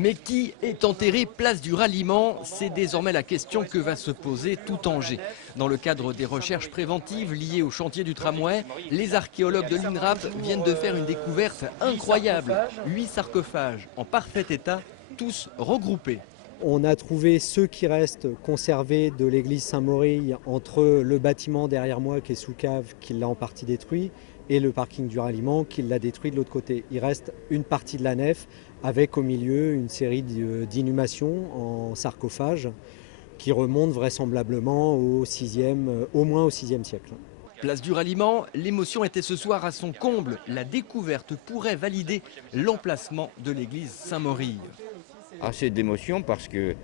Mais qui est enterré place du ralliement? C'est désormais la question que va se poser tout Angers. Dans le cadre des recherches préventives liées au chantier du tramway, les archéologues de l'INRAP viennent de faire une découverte incroyable. 8 sarcophages en parfait état, tous regroupés. On a trouvé ceux qui restent conservés de l'église Saint-Maurille entre le bâtiment derrière moi qui est sous cave, qui l'a en partie détruit, et le parking du ralliement qui l'a détruit de l'autre côté. Il reste une partie de la nef avec au milieu une série d'inhumations en sarcophage qui remontent vraisemblablement au moins au VIe siècle. Place du ralliement, l'émotion était ce soir à son comble. La découverte pourrait valider l'emplacement de l'église Saint-Maurille. Assez d'émotion parce que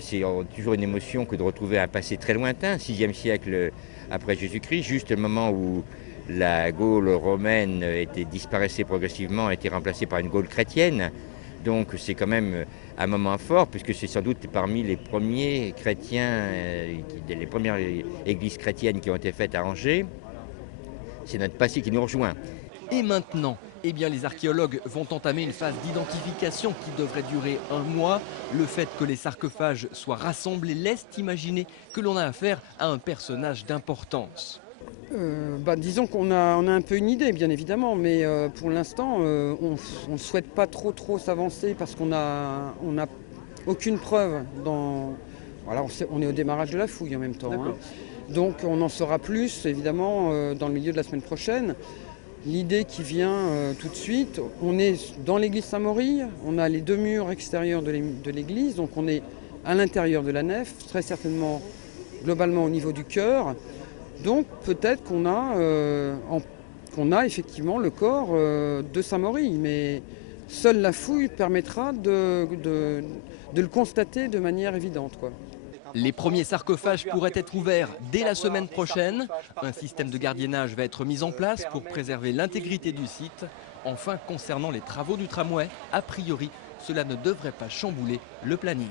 c'est toujours une émotion que de retrouver un passé très lointain, 6e siècle après Jésus-Christ, juste le moment où la Gaule romaine disparaissait progressivement, a été remplacée par une Gaule chrétienne. Donc c'est quand même un moment fort puisque c'est sans doute parmi les premiers chrétiens, les premières églises chrétiennes qui ont été faites à Angers. C'est notre passé qui nous rejoint. Et maintenant, les archéologues vont entamer une phase d'identification qui devrait durer un mois. Le fait que les sarcophages soient rassemblés laisse imaginer que l'on a affaire à un personnage d'importance. Disons qu'on a un peu une idée, bien évidemment, mais pour l'instant, on ne souhaite pas trop s'avancer parce qu'on n'a aucune preuve. Voilà, on est au démarrage de la fouille en même temps. Hein. Donc on en saura plus, évidemment, dans le milieu de la semaine prochaine. L'idée qui vient tout de suite, on est dans l'église Saint-Maurille, on a les 2 murs extérieurs de l'église, donc on est à l'intérieur de la nef, très certainement globalement au niveau du chœur. Donc peut-être qu'on a effectivement le corps de Saint-Maurille, mais seule la fouille permettra de le constater de manière évidente, quoi. Les premiers sarcophages pourraient être ouverts dès la semaine prochaine. Un système de gardiennage va être mis en place pour préserver l'intégrité du site. Enfin, concernant les travaux du tramway, a priori, cela ne devrait pas chambouler le planning.